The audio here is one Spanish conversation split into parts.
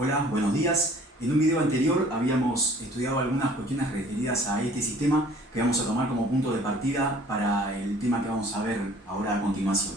Hola, buenos días. En un video anterior habíamos estudiado algunas cuestiones referidas a este sistema que vamos a tomar como punto de partida para el tema que vamos a ver ahora a continuación.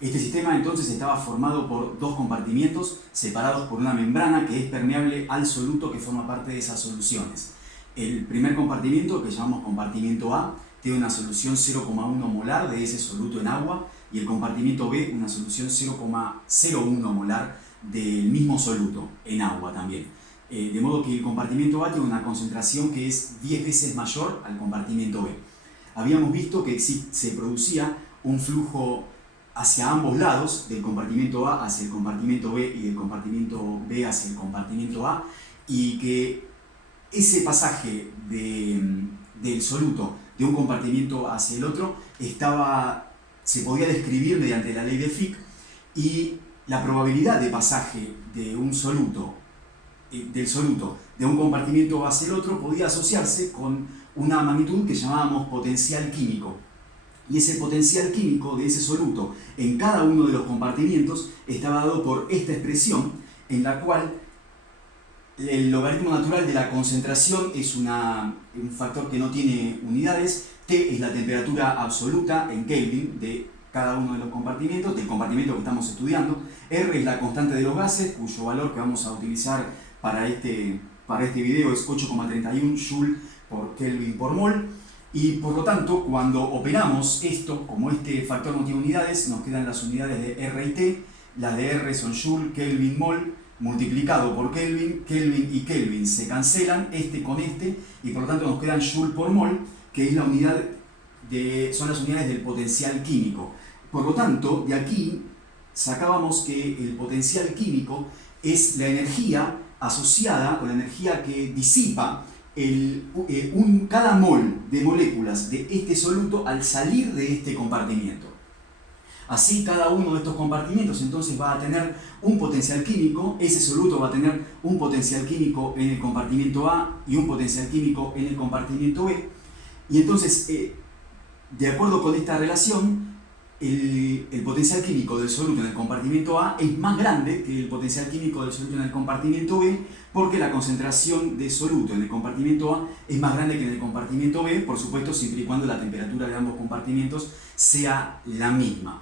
Este sistema entonces estaba formado por dos compartimientos separados por una membrana que es permeable al soluto que forma parte de esas soluciones. El primer compartimiento, que llamamos compartimiento A, tiene una solución 0,1 molar de ese soluto en agua, y el compartimiento B una solución 0,01 molar del mismo soluto en agua también. De modo que el compartimiento A tiene una concentración que es 10 veces mayor al compartimiento B. Habíamos visto que se producía un flujo hacia ambos lados, del compartimiento A hacia el compartimento B y del compartimento B hacia el compartimento A, y que ese pasaje del soluto de un compartimiento hacia el otro se podía describir mediante la ley de Fick, y la probabilidad de pasaje de un soluto, del soluto de un compartimiento hacia el otro podía asociarse con una magnitud que llamábamos potencial químico. Y ese potencial químico de ese soluto en cada uno de los compartimientos estaba dado por esta expresión, en la cual el logaritmo natural de la concentración es un factor que no tiene unidades. T es la temperatura absoluta en Kelvin de cada uno de los compartimientos, del compartimento que estamos estudiando. R es la constante de los gases, cuyo valor que vamos a utilizar para este video es 8,31 Joule por Kelvin por mol. Y por lo tanto, cuando operamos esto, como este factor no tiene unidades, nos quedan las unidades de R y T. Las de R son Joule, Kelvin, mol, multiplicado por Kelvin. Kelvin y Kelvin se cancelan, este con este, y por lo tanto nos quedan Joule por mol, que es son las unidades del potencial químico. Por lo tanto, de aquí sacábamos que el potencial químico es la energía asociada, o la energía que disipa cada mol de moléculas de este soluto al salir de este compartimiento. Así, cada uno de estos compartimientos entonces va a tener un potencial químico. Ese soluto va a tener un potencial químico en el compartimiento A y un potencial químico en el compartimiento B. Y entonces, de acuerdo con esta relación, el potencial químico del soluto en el compartimiento A es más grande que el potencial químico del soluto en el compartimiento B, porque la concentración de soluto en el compartimiento A es más grande que en el compartimento B, por supuesto, siempre y cuando la temperatura de ambos compartimientos sea la misma.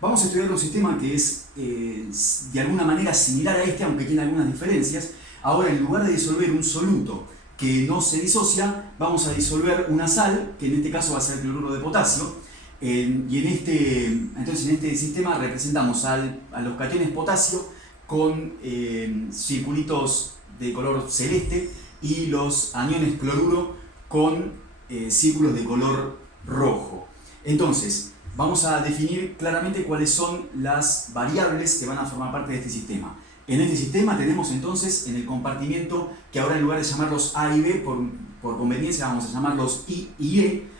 Vamos a estudiar un sistema que es de alguna manera similar a este, aunque tiene algunas diferencias. Ahora, en lugar de disolver un soluto que no se disocia, vamos a disolver una sal, que en este caso va a ser el cloruro de potasio. Entonces en este sistema representamos a los cationes potasio con circulitos de color celeste, y los aniones cloruro con círculos de color rojo. Entonces, vamos a definir claramente cuáles son las variables que van a formar parte de este sistema. En este sistema tenemos entonces en el compartimiento, que ahora en lugar de llamarlos A y B, por conveniencia vamos a llamarlos I y E.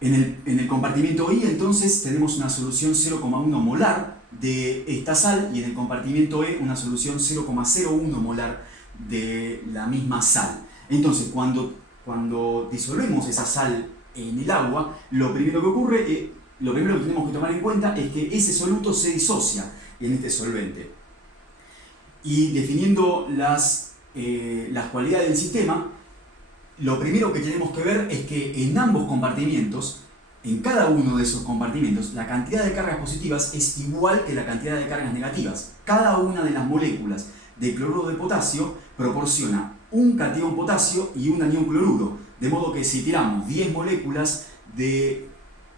En el compartimiento I entonces tenemos una solución 0,1 molar de esta sal, y en el compartimiento E una solución 0,01 molar de la misma sal. Entonces, cuando disolvemos esa sal en el agua, lo primero que tenemos que tomar en cuenta es que ese soluto se disocia en este solvente. Y definiendo las cualidades del sistema, lo primero que tenemos que ver es que en ambos compartimientos, en cada uno de esos compartimientos, la cantidad de cargas positivas es igual que la cantidad de cargas negativas. Cada una de las moléculas de cloruro de potasio proporciona un catión potasio y un anión cloruro. De modo que si tiramos 10 moléculas de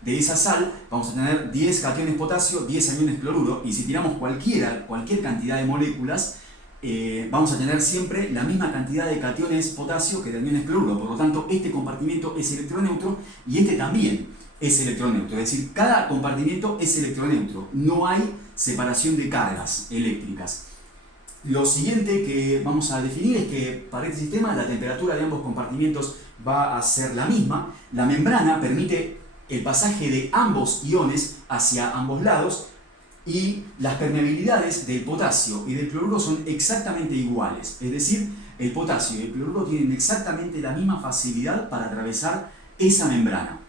esa sal, vamos a tener 10 cationes potasio, 10 aniones cloruro, y si tiramos cualquier cantidad de moléculas, vamos a tener siempre la misma cantidad de cationes potasio que de aniones cloruro. Por lo tanto, este compartimiento es electroneutro y este también es electroneutro. Es decir, cada compartimiento es electroneutro. No hay separación de cargas eléctricas. Lo siguiente que vamos a definir es que para este sistema la temperatura de ambos compartimientos va a ser la misma. La membrana permite el pasaje de ambos iones hacia ambos lados, y las permeabilidades del potasio y del cloruro son exactamente iguales. Es decir, el potasio y el cloruro tienen exactamente la misma facilidad para atravesar esa membrana.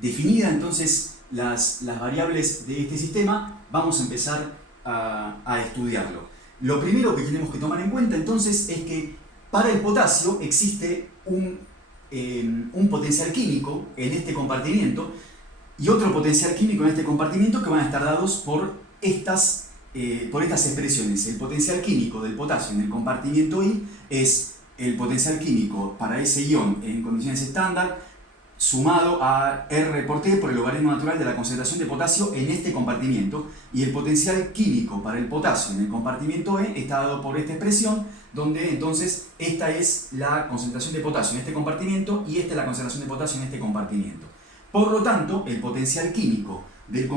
Definida entonces las variables de este sistema, vamos a empezar a estudiarlo. Lo primero que tenemos que tomar en cuenta entonces es que para el potasio existe un potencial químico en este compartimiento y otro potencial químico en este compartimiento que van a estar dados por estas expresiones. El potencial químico del potasio en el compartimiento I es el potencial químico para ese ion en condiciones estándar sumado a R por T por el logaritmo natural de la concentración de potasio en este compartimiento, y el potencial químico para el potasio en el compartimiento E está dado por esta expresión, donde entonces esta es la concentración de potasio en este compartimiento y esta es la concentración de potasio en este compartimiento. Por lo tanto, el potencial químico del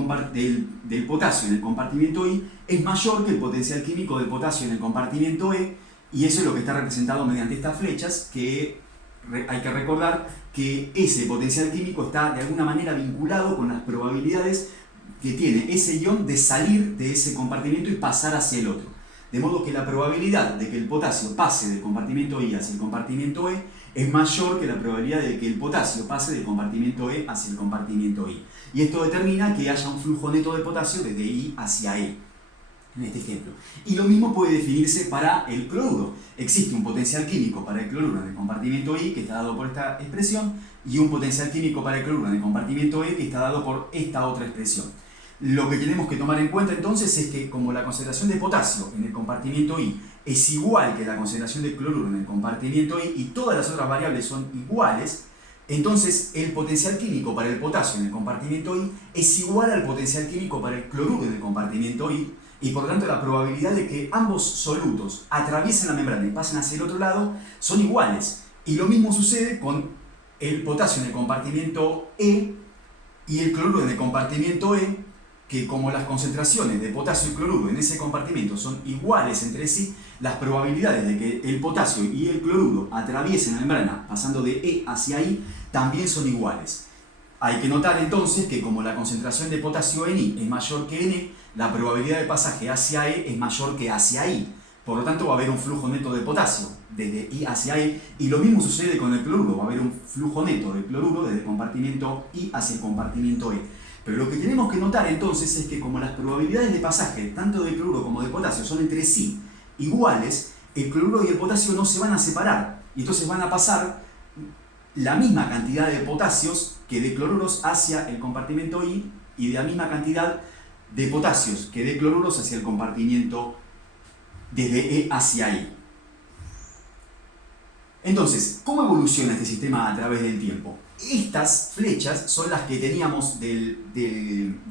potasio en el compartimiento I es mayor que el potencial químico del potasio en el compartimiento E, y eso es lo que está representado mediante estas flechas, que hay que recordar que ese potencial químico está de alguna manera vinculado con las probabilidades que tiene ese ion de salir de ese compartimiento y pasar hacia el otro. De modo que la probabilidad de que el potasio pase del compartimiento I hacia el compartimiento E es mayor que la probabilidad de que el potasio pase del compartimiento E hacia el compartimiento I. Y esto determina que haya un flujo neto de potasio desde I hacia E, en este ejemplo. Y lo mismo puede definirse para el cloruro. Existe un potencial químico para el cloruro en el compartimiento I, que está dado por esta expresión, y un potencial químico para el cloruro en el compartimiento E, que está dado por esta otra expresión. Lo que tenemos que tomar en cuenta entonces es que como la concentración de potasio en el compartimiento I es igual que la concentración de cloruro en el compartimiento I y todas las otras variables son iguales, entonces el potencial químico para el potasio en el compartimiento I es igual al potencial químico para el cloruro en el compartimiento I, y por lo tanto la probabilidad de que ambos solutos atraviesen la membrana y pasen hacia el otro lado son iguales. Y lo mismo sucede con el potasio en el compartimiento E y el cloruro en el compartimiento E, que como las concentraciones de potasio y cloruro en ese compartimento son iguales entre sí, las probabilidades de que el potasio y el cloruro atraviesen la membrana pasando de E hacia I también son iguales. Hay que notar entonces que como la concentración de potasio en I es mayor que en E, la probabilidad de pasaje hacia E es mayor que hacia I. Por lo tanto va a haber un flujo neto de potasio desde I hacia E, y lo mismo sucede con el cloruro, va a haber un flujo neto de cloruro desde el compartimento I hacia el compartimento E. Pero lo que tenemos que notar entonces es que como las probabilidades de pasaje tanto de cloruro como de potasio son entre sí iguales, el cloruro y el potasio no se van a separar, y entonces van a pasar la misma cantidad de potasios que de cloruros hacia el compartimento I y de la misma cantidad de potasios que de cloruros hacia el compartimiento desde E hacia I. Entonces, ¿cómo evoluciona este sistema a través del tiempo? Estas flechas son las que teníamos de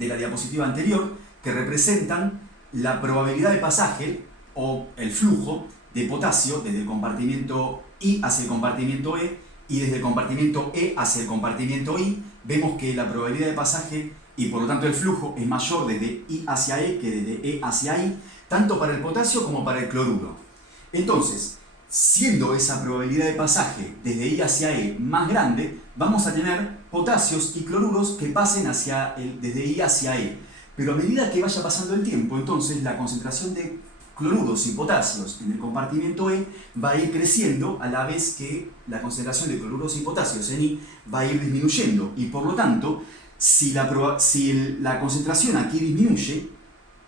la diapositiva anterior, que representan la probabilidad de pasaje o el flujo de potasio desde el compartimento I hacia el compartimento E y desde el compartimento E hacia el compartimento I. Vemos que la probabilidad de pasaje y por lo tanto el flujo es mayor desde I hacia E que desde E hacia I, tanto para el potasio como para el cloruro. Entonces, siendo esa probabilidad de pasaje desde I hacia E más grande, vamos a tener potasios y cloruros que pasen desde I hacia E. Pero a medida que vaya pasando el tiempo, entonces la concentración de cloruros y potasios en el compartimento E va a ir creciendo a la vez que la concentración de cloruros y potasios en I va a ir disminuyendo. Y por lo tanto, si la concentración aquí disminuye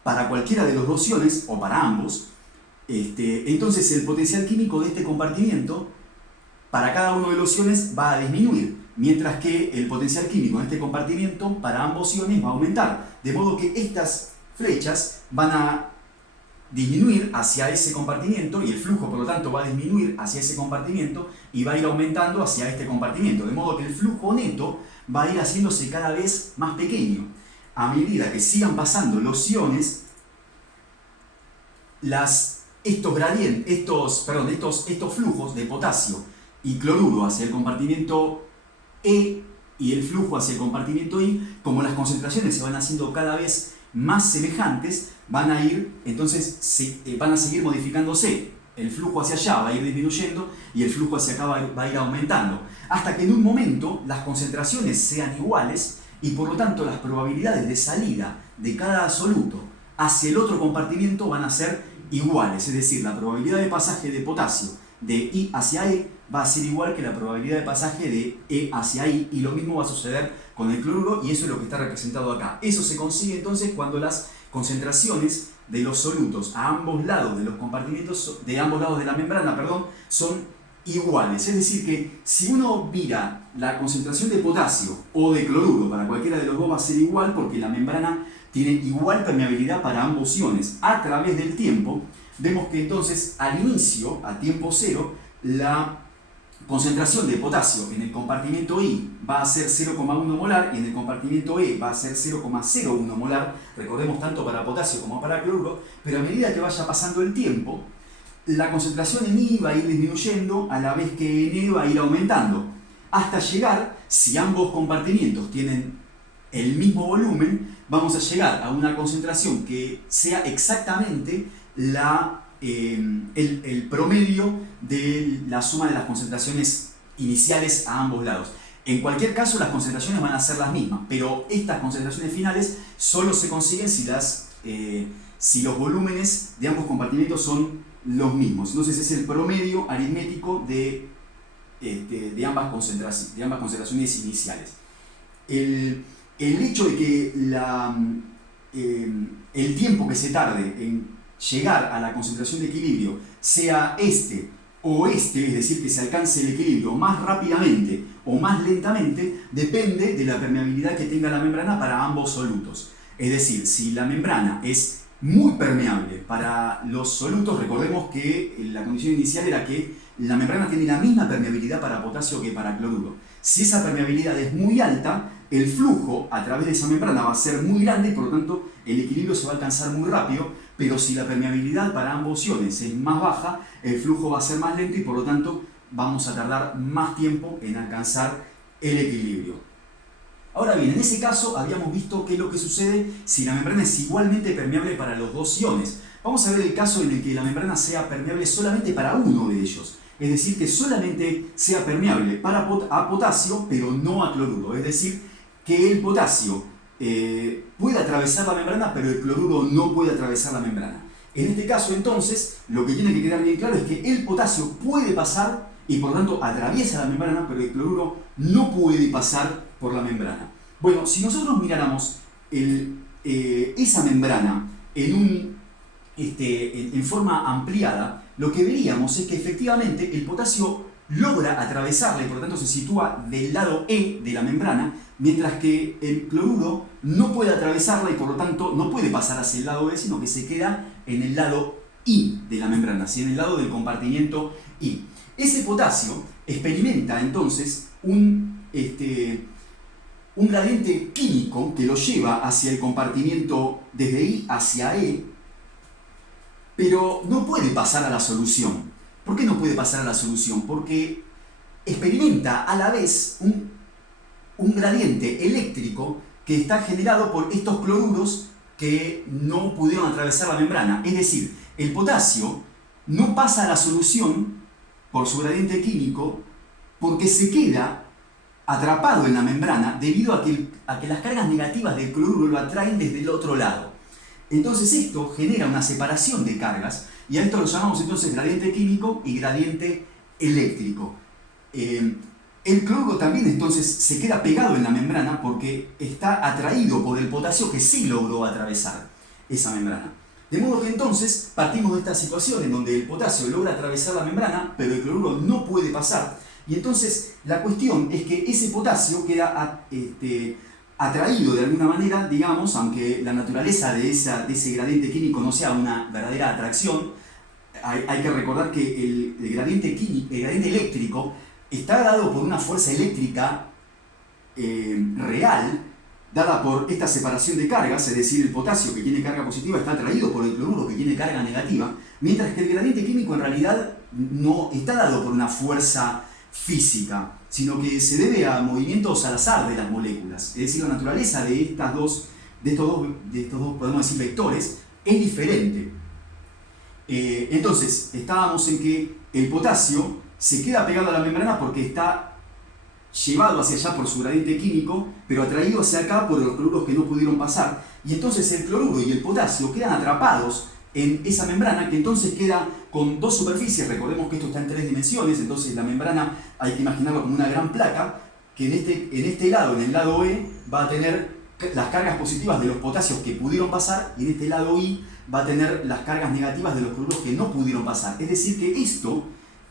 para cualquiera de los dos iones o para ambos, entonces el potencial químico de este compartimiento para cada uno de los iones va a disminuir, mientras que el potencial químico en este compartimento para ambos iones va a aumentar, de modo que estas flechas van a disminuir hacia ese compartimiento y el flujo por lo tanto va a disminuir hacia ese compartimento y va a ir aumentando hacia este compartimento, de modo que el flujo neto va a ir haciéndose cada vez más pequeño. A medida que sigan pasando los iones, estos flujos de potasio y cloruro hacia el compartimento E y el flujo hacia el compartimento I, como las concentraciones se van haciendo cada vez más semejantes, van a seguir modificándose. El flujo hacia allá va a ir disminuyendo y el flujo hacia acá va a ir aumentando, hasta que en un momento las concentraciones sean iguales y por lo tanto las probabilidades de salida de cada soluto hacia el otro compartimento van a ser iguales, es decir, la probabilidad de pasaje de potasio de I hacia E va a ser igual que la probabilidad de pasaje de E hacia I, y lo mismo va a suceder con el cloruro, y eso es lo que está representado acá. Eso se consigue entonces cuando las concentraciones de los solutos a ambos lados de los compartimentos, de ambos lados de la membrana, perdón, son iguales. Es decir que si uno mira la concentración de potasio o de cloruro, para cualquiera de los dos va a ser igual porque la membrana tiene igual permeabilidad para ambos iones. A través del tiempo, vemos que entonces al inicio, a tiempo cero, la concentración de potasio en el compartimento I va a ser 0,1 molar y en el compartimento E va a ser 0,01 molar, recordemos tanto para potasio como para cloruro, pero a medida que vaya pasando el tiempo, la concentración en I va a ir disminuyendo a la vez que en E va a ir aumentando, hasta llegar, si ambos compartimientos tienen el mismo volumen, vamos a llegar a una concentración que sea exactamente el promedio de la suma de las concentraciones iniciales a ambos lados. En cualquier caso, las concentraciones van a ser las mismas, pero estas concentraciones finales solo se consiguen si los volúmenes de ambos compartimentos son los mismos. Entonces es el promedio aritmético de ambas concentraciones iniciales. El hecho de que el tiempo que se tarde en llegar a la concentración de equilibrio sea este o este, es decir, que se alcance el equilibrio más rápidamente o más lentamente, depende de la permeabilidad que tenga la membrana para ambos solutos. Es decir, si la membrana es muy permeable para los solutos, recordemos que la condición inicial era que la membrana tiene la misma permeabilidad para potasio que para cloruro. Si esa permeabilidad es muy alta, el flujo a través de esa membrana va a ser muy grande y por lo tanto el equilibrio se va a alcanzar muy rápido, pero si la permeabilidad para ambos iones es más baja, el flujo va a ser más lento y por lo tanto vamos a tardar más tiempo en alcanzar el equilibrio. Ahora bien, en ese caso habíamos visto qué es lo que sucede si la membrana es igualmente permeable para los dos iones. Vamos a ver el caso en el que la membrana sea permeable solamente para uno de ellos. Es decir, que solamente sea permeable a potasio, pero no a cloruro. Es decir, que el potasio puede atravesar la membrana, pero el cloruro no puede atravesar la membrana. En este caso, entonces, lo que tiene que quedar bien claro es que el potasio puede pasar y por lo tanto atraviesa la membrana, pero el cloruro no puede pasar por la membrana. Bueno, si nosotros miráramos esa membrana en forma ampliada, lo que veríamos es que efectivamente el potasio logra atravesarla y por lo tanto se sitúa del lado E de la membrana, mientras que el cloruro no puede atravesarla y por lo tanto no puede pasar hacia el lado E, sino que se queda en el lado I de la membrana, así en el lado del compartimiento I. Ese potasio experimenta entonces un gradiente químico que lo lleva hacia el compartimiento desde I hacia E, pero no puede pasar a la solución. ¿Por qué no puede pasar a la solución? Porque experimenta a la vez un gradiente eléctrico que está generado por estos cloruros que no pudieron atravesar la membrana. Es decir, el potasio no pasa a la solución por su gradiente químico porque se queda atrapado en la membrana debido a que las cargas negativas del cloruro lo atraen desde el otro lado. Entonces esto genera una separación de cargas y a esto lo llamamos entonces gradiente químico y gradiente eléctrico. El cloruro también entonces se queda pegado en la membrana porque está atraído por el potasio que sí logró atravesar esa membrana. De modo que entonces partimos de esta situación en donde el potasio logra atravesar la membrana, pero el cloruro no puede pasar. Y entonces la cuestión es que ese potasio queda atraído de alguna manera, digamos, aunque la naturaleza de ese gradiente químico no sea una verdadera atracción. Hay que recordar que el gradiente eléctrico está dado por una fuerza eléctrica real, dada por esta separación de cargas, es decir, el potasio que tiene carga positiva está atraído por el cloruro que tiene carga negativa, mientras que el gradiente químico en realidad no está dado por una fuerza física, sino que se debe a movimientos al azar de las moléculas. Es decir, la naturaleza de estos dos, podemos decir, vectores es diferente. Entonces, estábamos en que el potasio se queda pegado a la membrana porque está llevado hacia allá por su gradiente químico, pero atraído hacia acá por los cloruros que no pudieron pasar. Y entonces el cloruro y el potasio quedan atrapados en esa membrana, que entonces queda con dos superficies. Recordemos que esto está en 3 dimensiones, entonces la membrana hay que imaginarlo como una gran placa, que en este lado, en el lado E, va a tener las cargas positivas de los potasios que pudieron pasar, y en este lado I va a tener las cargas negativas de los cloruros que no pudieron pasar. Es decir que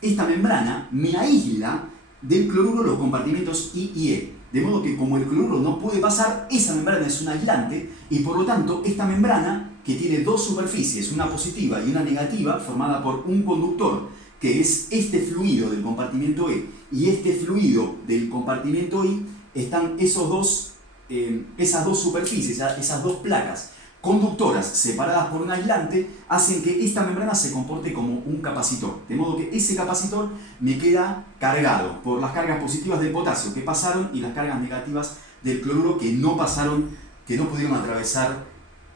esta membrana me aísla del cloruro los compartimentos I y E. De modo que como el cloruro no puede pasar, esa membrana es un aislante y por lo tanto esta membrana, que tiene dos superficies, una positiva y una negativa, formada por un conductor, que es este fluido del compartimento E y este fluido del compartimento I, están esas dos superficies, esas dos placas conductoras separadas por un aislante, hacen que esta membrana se comporte como un capacitor. De modo que ese capacitor me queda cargado por las cargas positivas del potasio que pasaron y las cargas negativas del cloruro que no pasaron, que no pudieron atravesar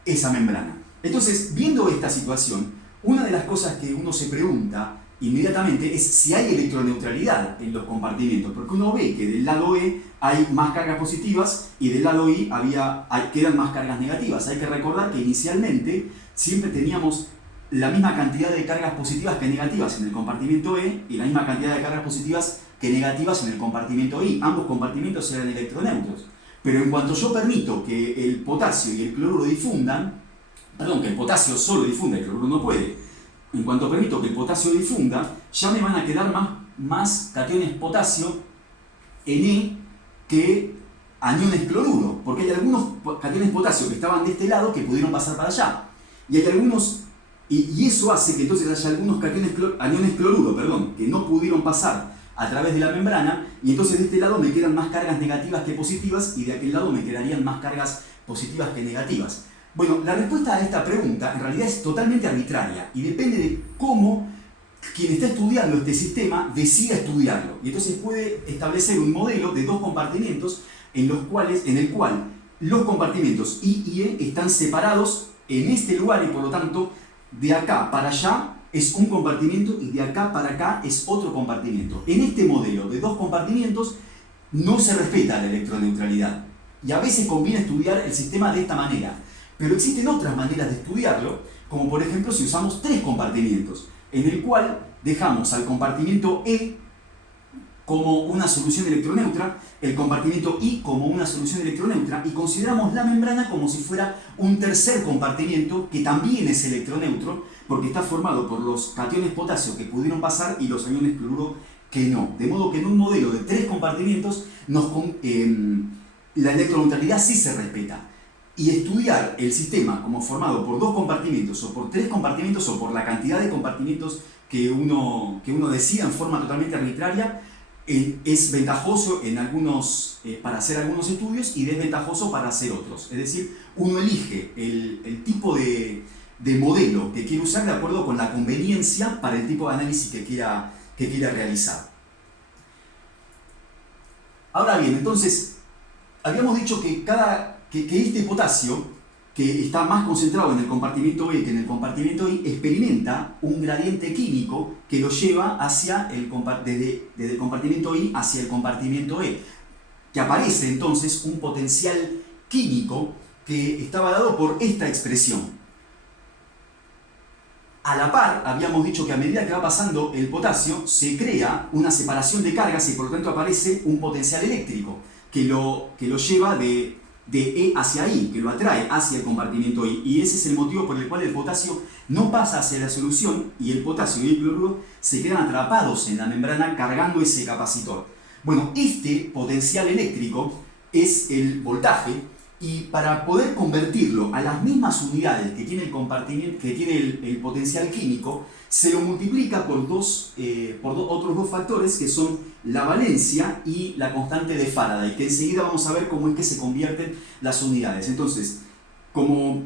esa membrana. Entonces, viendo esta situación, una de las cosas que uno se pregunta inmediatamente es si hay electroneutralidad en los compartimentos, porque uno ve que del lado E hay más cargas positivas y del lado I quedan más cargas negativas. Hay que recordar que inicialmente siempre teníamos la misma cantidad de cargas positivas que negativas en el compartimento E y la misma cantidad de cargas positivas que negativas en el compartimento I. Ambos compartimentos eran electroneutros. Pero en cuanto yo permito que el potasio y el cloruro difundan, que el potasio solo difunda y el cloruro no puede, en cuanto permito que el potasio difunda, ya me van a quedar más cationes potasio en E que aniones cloruro, porque hay algunos cationes potasio que estaban de este lado que pudieron pasar para allá. Y hay algunos, y eso hace que entonces haya algunos aniones cloruro, que no pudieron pasar a través de la membrana, y entonces de este lado me quedan más cargas negativas que positivas, y de aquel lado me quedarían más cargas positivas que negativas. Bueno, la respuesta a esta pregunta en realidad es totalmente arbitraria y depende de cómo quien está estudiando este sistema decida estudiarlo. Y entonces puede establecer un modelo de dos compartimentos en el cual los compartimentos I y E están separados en este lugar y por lo tanto de acá para allá es un compartimento y de acá para acá es otro compartimento. En este modelo de dos compartimentos no se respeta la electroneutralidad y a veces conviene estudiar el sistema de esta manera. Pero existen otras maneras de estudiarlo, como por ejemplo si usamos tres compartimentos, en el cual dejamos al compartimento E como una solución electroneutra, el compartimento I como una solución electroneutra, y consideramos la membrana como si fuera un tercer compartimento que también es electroneutro, porque está formado por los cationes potasio que pudieron pasar y los aniones cloruro que no. De modo que en un modelo de tres compartimentos la electroneutralidad sí se respeta. Y estudiar el sistema como formado por dos compartimentos o por tres compartimentos o por la cantidad de compartimentos que uno decida en forma totalmente arbitraria es ventajoso para hacer algunos estudios y desventajoso para hacer otros. Es decir, uno elige el tipo de modelo que quiere usar de acuerdo con la conveniencia para el tipo de análisis que quiera realizar. Ahora bien, entonces, habíamos dicho que este potasio, que está más concentrado en el compartimento E que en el compartimento I, experimenta un gradiente químico que lo lleva desde el compartimento I hacia el compartimento E, que aparece entonces un potencial químico que estaba dado por esta expresión. A la par, habíamos dicho que a medida que va pasando el potasio, se crea una separación de cargas y por lo tanto aparece un potencial eléctrico que lo lleva de E hacia I, que lo atrae hacia el compartimento I, y ese es el motivo por el cual el potasio no pasa hacia la solución y el potasio y el cloruro se quedan atrapados en la membrana cargando ese capacitor. Bueno, este potencial eléctrico es el voltaje, y para poder convertirlo a las mismas unidades que tiene el potencial químico, se lo multiplica por otros dos factores que son la valencia y la constante de Faraday, que enseguida vamos a ver cómo es que se convierten las unidades. Entonces, como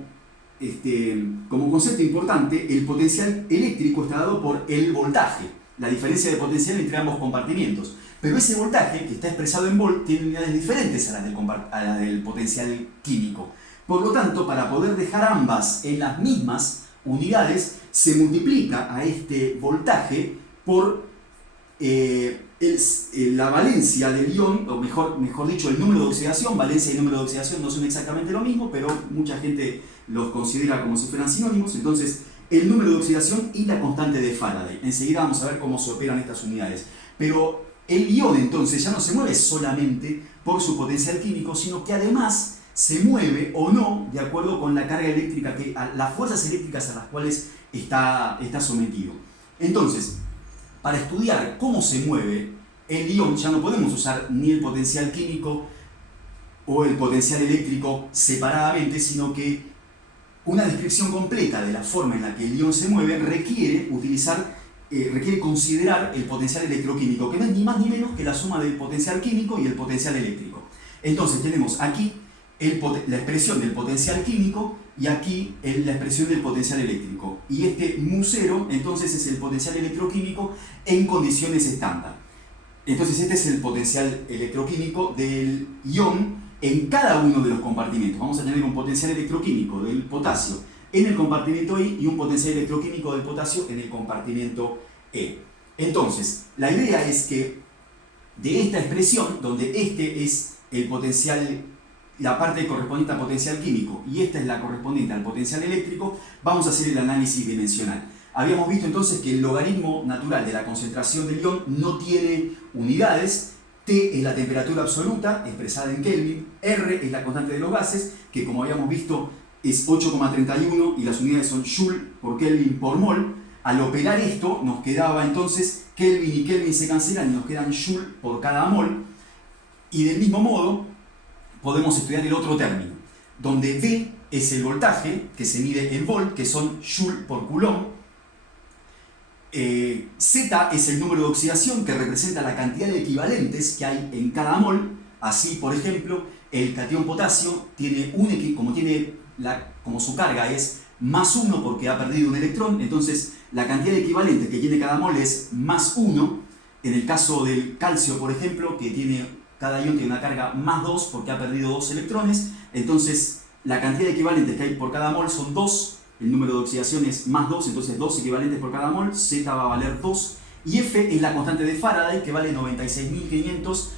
concepto importante, el potencial eléctrico está dado por el voltaje, la diferencia de potencial entre ambos compartimentos. Pero ese voltaje, que está expresado en volt, tiene unidades diferentes a las del potencial químico. Por lo tanto, para poder dejar ambas en las mismas unidades, se multiplica a este voltaje por la valencia del ion, o mejor dicho, el número de oxidación. Valencia y número de oxidación no son exactamente lo mismo, pero mucha gente los considera como si fueran sinónimos. Entonces, el número de oxidación y la constante de Faraday. Enseguida vamos a ver cómo se operan estas unidades. Pero el ion entonces ya no se mueve solamente por su potencial químico, sino que además se mueve o no de acuerdo con la carga eléctrica, las fuerzas eléctricas a las cuales está sometido. Entonces, para estudiar cómo se mueve el ion, ya no podemos usar ni el potencial químico o el potencial eléctrico separadamente, sino que una descripción completa de la forma en la que el ion se mueve requiere considerar el potencial electroquímico, que no es ni más ni menos que la suma del potencial químico y el potencial eléctrico. Entonces tenemos aquí la expresión del potencial químico y aquí la expresión del potencial eléctrico. Y este μ0 entonces es el potencial electroquímico en condiciones estándar. Entonces este es el potencial electroquímico del ion en cada uno de los compartimentos. Vamos a tener un potencial electroquímico del potasio en el compartimento I y un potencial electroquímico del potasio en el compartimento E. Entonces, la idea es que de esta expresión, donde este es el potencial, la parte correspondiente al potencial químico y esta es la correspondiente al potencial eléctrico, vamos a hacer el análisis dimensional. Habíamos visto entonces que el logaritmo natural de la concentración del ion no tiene unidades. T es la temperatura absoluta, expresada en Kelvin. R es la constante de los gases, que como habíamos visto es 8,31 y las unidades son Joule por Kelvin por mol. Al operar esto nos quedaba entonces Kelvin y Kelvin se cancelan y nos quedan Joule por cada mol. Y del mismo modo podemos estudiar el otro término, donde V es el voltaje que se mide en volt, que son Joule por Coulomb. Z es el número de oxidación, que representa la cantidad de equivalentes que hay en cada mol. Así, por ejemplo, el catión potasio tiene como su carga es más 1 porque ha perdido un electrón, entonces la cantidad de equivalentes que tiene cada mol es más 1. En el caso del calcio, por ejemplo, cada ion tiene una carga más 2 porque ha perdido 2 electrones, entonces la cantidad de equivalentes que hay por cada mol son 2. El número de oxidación es más 2, entonces 2 equivalentes por cada mol, Z va a valer 2, y F es la constante de Faraday, que vale 96.500,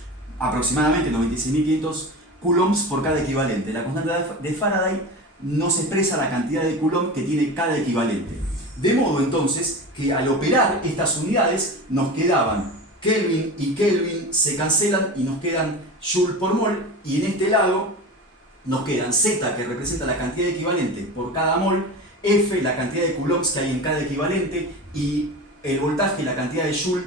aproximadamente 96.500 coulombs por cada equivalente. La constante de Faraday nos expresa la cantidad de coulomb que tiene cada equivalente. De modo entonces que al operar estas unidades nos quedaban Kelvin y Kelvin se cancelan y nos quedan Joule por mol, y en este lado nos quedan Z, que representa la cantidad de equivalentes por cada mol, F, la cantidad de coulombs que hay en cada equivalente, y el voltaje, la cantidad de Joule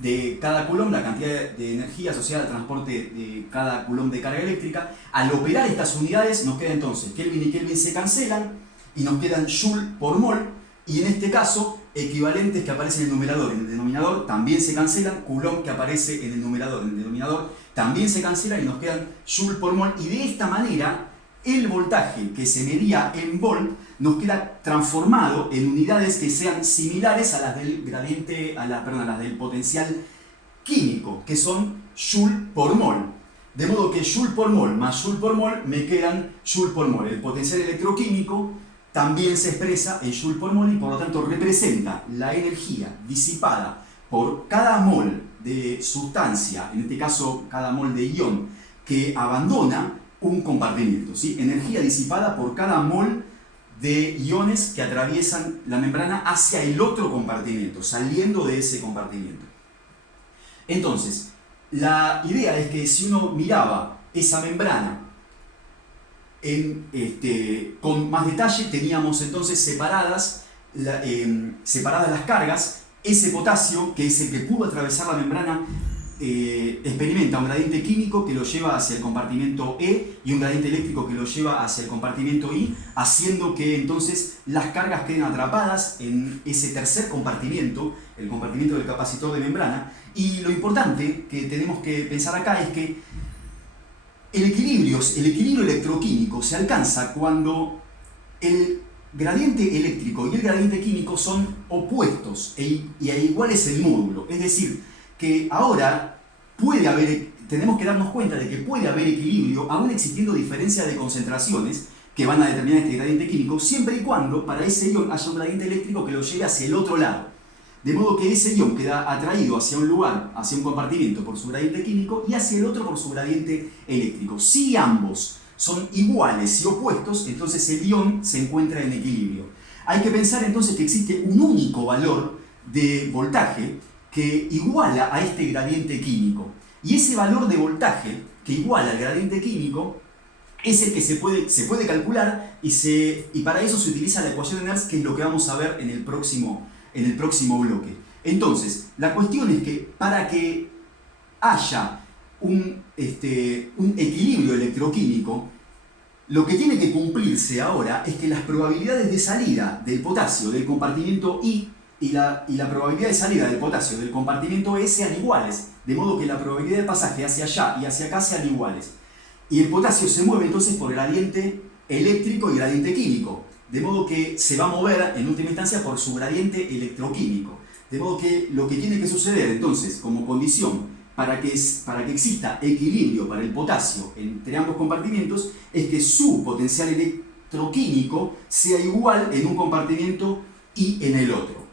de cada coulomb, la cantidad de energía asociada al transporte de cada coulomb de carga eléctrica. Al operar estas unidades nos queda entonces Kelvin y Kelvin se cancelan y nos quedan Joule por mol, y en este caso equivalentes que aparecen en el numerador. En el denominador también se cancelan, coulomb que aparece en el numerador. En el denominador también se cancelan y nos quedan Joule por mol, y de esta manera el voltaje que se medía en volt nos queda transformado en unidades que sean similares a las del gradiente, a las del potencial químico, que son Joule por mol. De modo que Joule por mol más Joule por mol me quedan Joule por mol. El potencial electroquímico también se expresa en Joule por mol y por lo tanto representa la energía disipada por cada mol de sustancia, en este caso cada mol de ion, que abandona un compartimiento, ¿sí? Energía disipada por cada mol de iones que atraviesan la membrana hacia el otro compartimiento, saliendo de ese compartimiento. Entonces, la idea es que si uno miraba esa membrana con más detalle, teníamos entonces separadas las cargas. Ese potasio, que es el que pudo atravesar la membrana, experimenta un gradiente químico que lo lleva hacia el compartimento E y un gradiente eléctrico que lo lleva hacia el compartimento I, haciendo que entonces las cargas queden atrapadas en ese tercer compartimento, el compartimento del capacitor de membrana. Y lo importante que tenemos que pensar acá es que el equilibrio electroquímico se alcanza cuando el gradiente eléctrico y el gradiente químico son opuestos y igual es el módulo. Es decir, que ahora tenemos que darnos cuenta de que puede haber equilibrio, aún existiendo diferencias de concentraciones que van a determinar este gradiente químico, siempre y cuando para ese ion haya un gradiente eléctrico que lo lleve hacia el otro lado. De modo que ese ion queda atraído hacia un lugar, hacia un compartimento por su gradiente químico y hacia el otro por su gradiente eléctrico. Si ambos son iguales y opuestos, entonces el ion se encuentra en equilibrio. Hay que pensar entonces que existe un único valor de voltaje que iguala a este gradiente químico. Y ese valor de voltaje que iguala al gradiente químico es el que se puede calcular y para eso se utiliza la ecuación de Nernst, que es lo que vamos a ver en el próximo bloque. Entonces, la cuestión es que para que haya un equilibrio electroquímico, lo que tiene que cumplirse ahora es que las probabilidades de salida del potasio del compartimiento I y la probabilidad de salida del potasio del compartimiento E sean iguales, de modo que la probabilidad de pasaje hacia allá y hacia acá sean iguales. Y el potasio se mueve entonces por el gradiente eléctrico y gradiente químico, de modo que se va a mover en última instancia por su gradiente electroquímico. De modo que lo que tiene que suceder entonces como condición para que exista equilibrio para el potasio entre ambos compartimientos es que su potencial electroquímico sea igual en un compartimiento y en el otro.